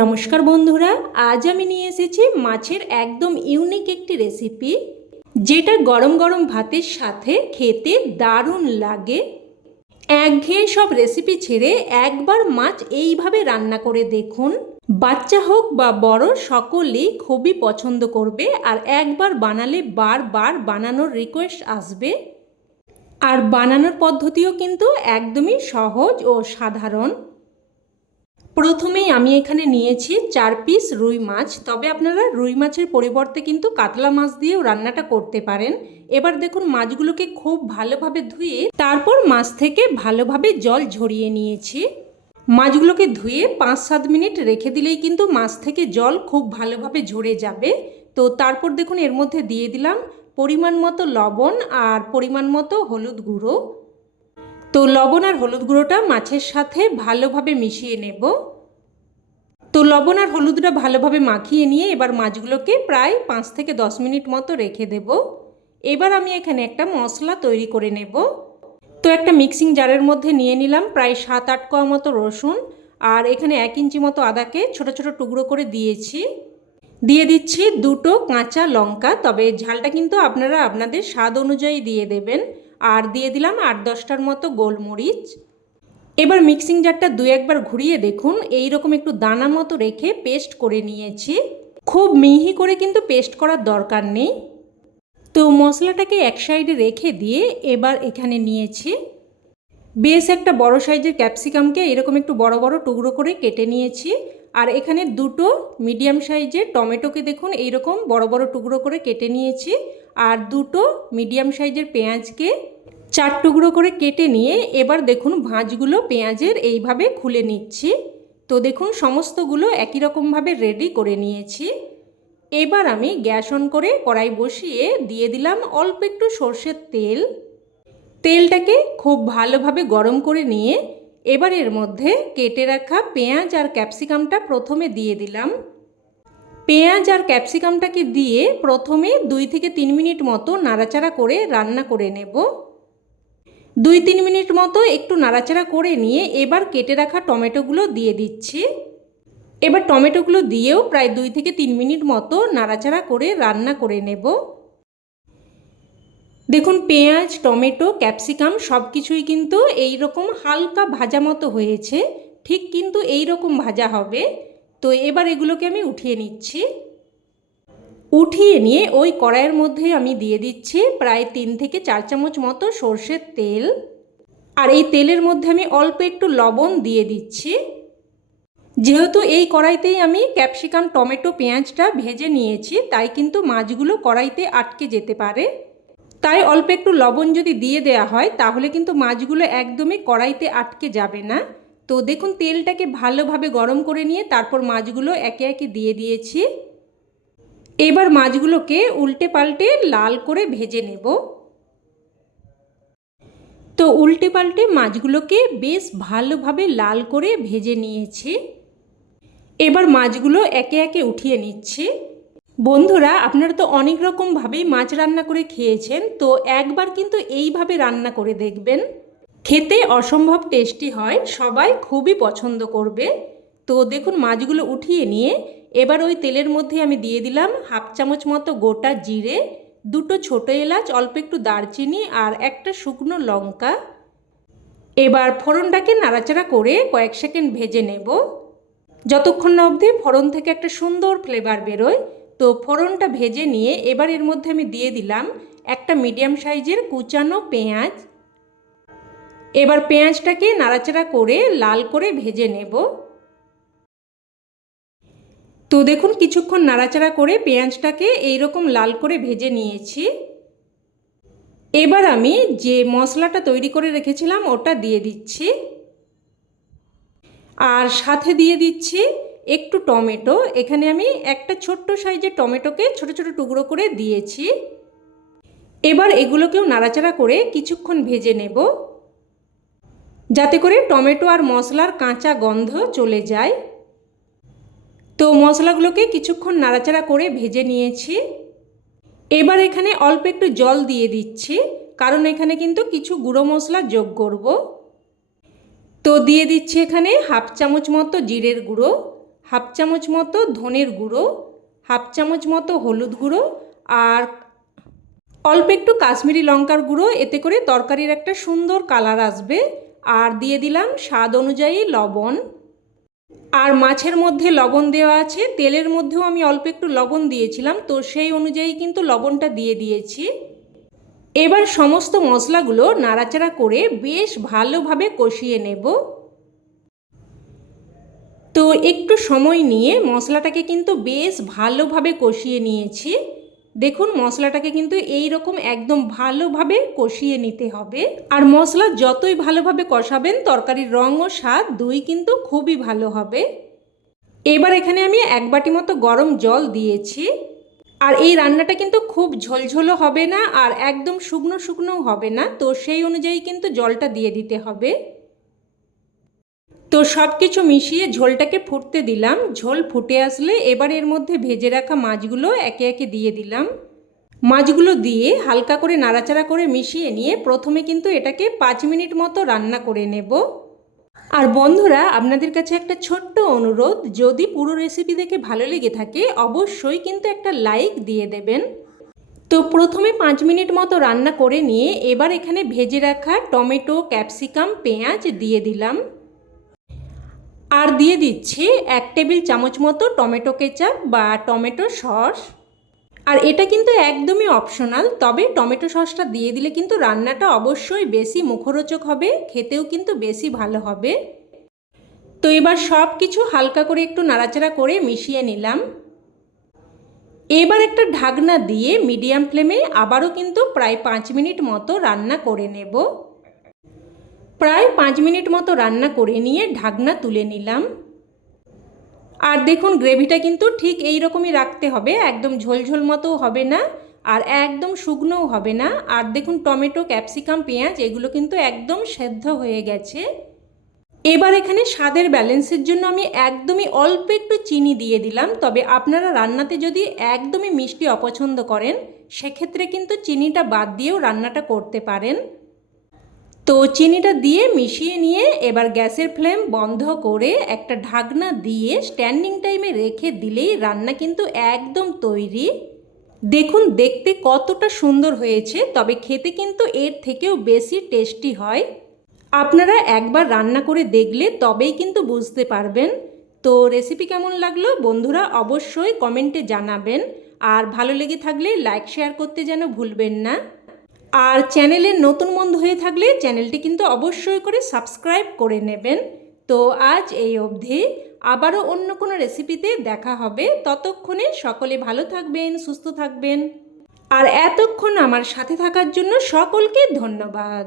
নমস্কার বন্ধুরা, আজ আমি নিয়ে এসেছি মাছের একদম ইউনিক একটি রেসিপি যেটা গরম গরম ভাতের সাথে খেতে দারুণ লাগে। একঘেয়ে সব রেসিপি ছেড়ে একবার মাছ এইভাবে রান্না করে দেখুন। বাচ্চা হোক বা বড়, সকলেই খুবই পছন্দ করবে আর একবার বানালে বারবার বানানোর রিকোয়েস্ট আসবে। আর বানানোর পদ্ধতিও কিন্তু একদমই সহজ ও সাধারণ। প্রথমেই আমি এখানে নিয়েছি চার পিস রুই মাছ। তবে আপনারা রুই মাছের পরিবর্তে কিন্তু কাতলা মাছ দিয়েও রান্নাটা করতে পারেন। এবার দেখুন মাছগুলোকে খুব ভালোভাবে ধুয়ে তারপর মাছ থেকে ভালোভাবে জল ঝরিয়ে নিয়েছি। মাছগুলোকে ধুয়ে পাঁচ সাত মিনিট রেখে দিলেই কিন্তু মাছ থেকে জল খুব ভালোভাবে ঝরে যাবে। তো তারপর দেখুন এর মধ্যে দিয়ে দিলাম পরিমাণ মতো লবণ আর পরিমাণ মতো হলুদ গুঁড়ো। তো লবণ আর হলুদ গুঁড়োটা মাছের সাথে ভালোভাবে মিশিয়ে নেব। তো লবণ আর হলুদটা ভালোভাবে মাখিয়ে নিয়ে এবার মাছগুলোকে প্রায় পাঁচ থেকে দশ মিনিট মতো রেখে দেব। এবার আমি এখানে একটা মশলা তৈরি করে নেব। তো একটা মিক্সিং জারের মধ্যে নিয়ে নিলাম প্রায় সাত আট কোয়া মতো রসুন আর এখানে এক ইঞ্চি মতো আদাকে ছোট ছোট টুকরো করে দিয়েছি। দিয়ে দিচ্ছি দুটো কাঁচা লঙ্কা, তবে ঝালটা কিন্তু আপনারা আপনাদের স্বাদ অনুযায়ী দিয়ে দেবেন। আর দিয়ে দিলাম আট দশটার মতো গোলমরিচ। এবার মিক্সিং জারটা দু একবার ঘুরিয়ে দেখুন এই রকম একটু দানা মতো রেখে পেস্ট করে নিয়েছি। খুব মিহি করে কিন্তু পেস্ট করার দরকার নেই। তো মশলাটাকে এক সাইডে রেখে দিয়ে এবার এখানে নিয়েছি। বেশ একটা বড় সাইজের ক্যাপসিকামকে এরকম একটু বড় বড় টুকরো করে কেটে নিয়েছি। আর এখানে দুটো মিডিয়াম সাইজের টমেটোকে দেখুন, এইরকম বড় বড় টুকরো করে কেটে নিয়েছি। আর দুটো মিডিয়াম সাইজের পেঁয়াজকে চার টুকরো করে কেটে নিয়ে এবার দেখুন ভাঁজগুলো পেঁয়াজের এইভাবে খুলে নিচ্ছি। তো দেখুন সমস্তগুলো একই রকমভাবে রেডি করে নিয়েছি। এবার আমি গ্যাস অন করে কড়াই বসিয়ে দিয়ে দিলাম অল্প একটু সর্ষের তেল। তেলটাকে খুব ভালোভাবে গরম করে নিয়ে এবার এর মধ্যে কেটে রাখা পেঁয়াজ আর ক্যাপসিকামটা প্রথমে দিয়ে দিলাম। পেঁয়াজ আর ক্যাপসিকামটাকে দিয়ে প্রথমে দুই থেকে তিন মিনিট মতো নাড়াচাড়া করে রান্না করে নেব। দুই তিন মিনিট মতো একটু নাড়াচাড়া করে নিয়ে এবার কেটে রাখা টমেটোগুলো দিয়ে দিচ্ছি। এবার টমেটোগুলো দিয়েও প্রায় দুই থেকে তিন মিনিট মতো নাড়াচাড়া করে রান্না করে নেব। দেখুন, পেঁয়াজ, টমেটো, ক্যাপসিকাম সব কিছুই কিন্তু এই রকম হালকা ভাজা মতো হয়েছে। ঠিক কিন্তু এই রকম ভাজা হবে। তো এবার এগুলোকে আমি উঠিয়ে নিচ্ছি। উঠিয়ে নিয়ে ওই কড়াইয়ের মধ্যে আমি দিয়ে দিচ্ছি প্রায় তিন থেকে চার চামচ মতো সর্ষের তেল। আর এই তেলের মধ্যে আমি অল্প একটু লবণ দিয়ে দিচ্ছি। যেহেতু এই কড়াইতেই আমি ক্যাপসিকাম, টমেটো, পেঁয়াজটা ভেজে নিয়েছি, তাই কিন্তু মাছগুলো কড়াইতে আটকে যেতে পারে। তাই অল্প একটু লবণ যদি দিয়ে দেওয়া হয়, তাহলে কিন্তু মাছগুলো একদমই কড়াইতে আটকে যাবে না। তো দেখুন, তেলটাকে ভালোভাবে গরম করে নিয়ে তারপর মাছগুলো একে একে দিয়ে দিয়েছি। এবার মাছগুলোকে উল্টে পাল্টে লাল করে ভেজে নেব। তো উল্টে পাল্টে মাছগুলোকে বেশ ভালোভাবে লাল করে ভেজে নিয়েছি। এবার মাছগুলো একে একে উঠিয়ে নিচ্ছি। বন্ধুরা, আপনারা তো অনেক রকমভাবেই মাছ রান্না করে খেয়েছেন, তো একবার কিন্তু এইভাবে রান্না করে দেখবেন। খেতে অসম্ভব টেস্টি হয়, সবাই খুবই পছন্দ করবে। তো দেখুন, মাছগুলো উঠিয়ে নিয়ে এবার ওই তেলের মধ্যে আমি দিয়ে দিলাম হাফ চামচ মতো গোটা জিরে, দুটো ছোটো এলাচ, অল্প একটু দারচিনি আর একটা শুকনো লঙ্কা। এবার ফোড়নটাকে নাড়াচাড়া করে কয়েক সেকেন্ড ভেজে নেব। যতক্ষণ না অবধি ফোড়ন থেকে একটা সুন্দর ফ্লেভার বেরোয়, তো ফোড়নটা ভেজে নিয়ে এবার এর মধ্যে আমি দিয়ে দিলাম একটা মিডিয়াম সাইজের কুচানো পেঁয়াজ। এবার পেঁয়াজটাকে নাড়াচাড়া করে লাল করে ভেজে নেব। তো দেখুন কিছুক্ষণ নাড়াচাড়া করে পেঁয়াজটাকে এইরকম লাল করে ভেজে নিয়েছি। এবার আমি যে মশলাটা তৈরি করে রেখেছিলাম ওটা দিয়ে দিচ্ছি। আর সাথে দিয়ে দিচ্ছি একটু টমেটো। এখানে আমি একটা ছোট্ট সাইজের টমেটোকে ছোট ছোট টুকরো করে দিয়েছি। এবার এগুলোকেও নাড়াচাড়া করে কিছুক্ষণ ভেজে নেব। যাতে করে টমেটো আর মশলার কাঁচা গন্ধ চলে যায়। তো মশলাগুলোকে কিছুক্ষণ নাড়াচাড়া করে ভেজে নিয়েছি। এবার এখানে অল্প একটু জল দিয়ে দিচ্ছি, কারণ এখানে কিন্তু কিছু গুঁড়ো মশলা যোগ করব। তো দিয়ে দিচ্ছি এখানে হাফ চামচ মতো জিরের গুঁড়ো, হাফ চামচ মতো ধনের গুঁড়ো, হাফ চামচ মতো হলুদ গুঁড়ো আর অল্প একটু কাশ্মীরি লঙ্কার গুঁড়ো, এতে করে তরকারির একটা সুন্দর কালার আসবে। আর দিয়ে দিলাম স্বাদ অনুযায়ী লবণ। আর মাছের মধ্যে লবণ দেওয়া আছে, তেলের মধ্যেও আমি অল্প একটু লবণ দিয়েছিলাম, তো সেই অনুযায়ী কিন্তু লবণটা দিয়ে দিয়েছি। এবার সমস্ত মশলাগুলো নাড়াচাড়া করে বেশ ভালোভাবে কষিয়ে নেব। তো একটু সময় নিয়ে মশলাটাকে কিন্তু বেশ ভালোভাবে কষিয়ে নিয়েছি। দেখুন, মশলাটাকে কিন্তু এই রকম একদম ভালোভাবে কষিয়ে নিতে হবে। আর মশলা যতই ভালোভাবে কষাবেন, তরকারির রং ও স্বাদ দুই কিন্তু খুবই ভালো হবে। এবার এখানে আমি এক বাটি মতো গরম জল দিয়েছি। আর এই রান্নাটা কিন্তু খুব ঝোলঝোলও হবে না আর একদম শুকনো শুকনোও হবে না। তো সেই অনুযায়ী কিন্তু জলটা দিয়ে দিতে হবে। তো সব কিছু মিশিয়ে ঝোলটাকে ফুটতে দিলাম। ঝোল ফুটে আসলে এবার এর মধ্যে ভেজে রাখা মাছগুলো একে একে দিয়ে দিলাম। মাছগুলো দিয়ে হালকা করে নাড়াচাড়া করে মিশিয়ে নিয়ে প্রথমে কিন্তু এটাকে পাঁচ মিনিট মতো রান্না করে নেব। আর বন্ধুরা, আপনাদের কাছে একটা ছোট্ট অনুরোধ, যদি পুরো রেসিপি দেখে ভালো লেগে থাকে, অবশ্যই কিন্তু একটা লাইক দিয়ে দেবেন। তো প্রথমে পাঁচ মিনিট মতো রান্না করে নিয়ে এবার এখানে ভেজে রাখা টমেটো, ক্যাপসিকাম, পেঁয়াজ দিয়ে দিলাম। আর দিয়ে দিচ্ছি এক টেবিল চামচ মতো টমেটো কেচাপ বা টমেটো সস। আর এটা কিন্তু একদমই অপশনাল তবে টমেটো সসটা দিয়ে দিলে কিন্তু রান্নাটা অবশ্যই বেশি মুখরোচক হবে, খেতেও কিন্তু বেশি ভালো হবে। তো এবার সব কিছু হালকা করে একটু নাড়াচাড়া করে মিশিয়ে নিলাম। এবার একটা ঢাকনা দিয়ে মিডিয়াম ফ্লেমে আবারও কিন্তু প্রায় পাঁচ মিনিট মতো রান্না করে নেব। প্রায় পাঁচ মিনিট মতো রান্না করে নিয়ে ঢাকনা তুলে নিলাম। আর দেখুন, গ্রেভিটা কিন্তু ঠিক এই রকমই রাখতে হবে, একদম ঝোলঝোল মতো হবে না আর একদম শুকনোও হবে না। আর দেখুন, টমেটো, ক্যাপসিকাম, পেঁয়াজ, এগুলো কিন্তু একদম সেদ্ধ হয়ে গেছে। এবার এখানে স্বাদের ব্যালেন্সের জন্য আমি একদমই অল্প একটু চিনি দিয়ে দিলাম, তবে আপনারা রান্নাতে যদি একদমই মিষ্টি অপছন্দ করেন, সেক্ষেত্রে কিন্তু চিনিটা বাদ দিয়েও রান্নাটা করতে পারেন। তো চিনিটা দিয়ে মিশিয়ে নিয়ে এবার গ্যাসের ফ্লেম বন্ধ করে একটা ঢাকনা দিয়ে স্ট্যান্ডিং টাইমে রেখে দিলেই রান্না কিন্তু একদম তৈরি। দেখুন, দেখতে কতটা সুন্দর হয়েছে, তবে খেতে কিন্তু এর থেকেও বেশি টেস্টি হয়। আপনারা একবার রান্না করে দেখলে তবেই কিন্তু বুঝতে পারবেন। তো রেসিপি কেমন লাগল বন্ধুরা অবশ্যই কমেন্টে জানাবেন। আর ভালো লেগে থাকলে লাইক, শেয়ার করতে যেন ভুলবেন না। আর চ্যানেলের নতুন বন্ধু হয়ে থাকলে চ্যানেলটি কিন্তু অবশ্যই করে সাবস্ক্রাইব করে নেবেন। তো আজ এই অবধি। আবারও অন্য কোনো রেসিপিতে দেখা হবে। ততক্ষণে সকলে ভালো থাকবেন, সুস্থ থাকবেন। আর এতক্ষণ আমার সাথে থাকার জন্য সকলকে ধন্যবাদ।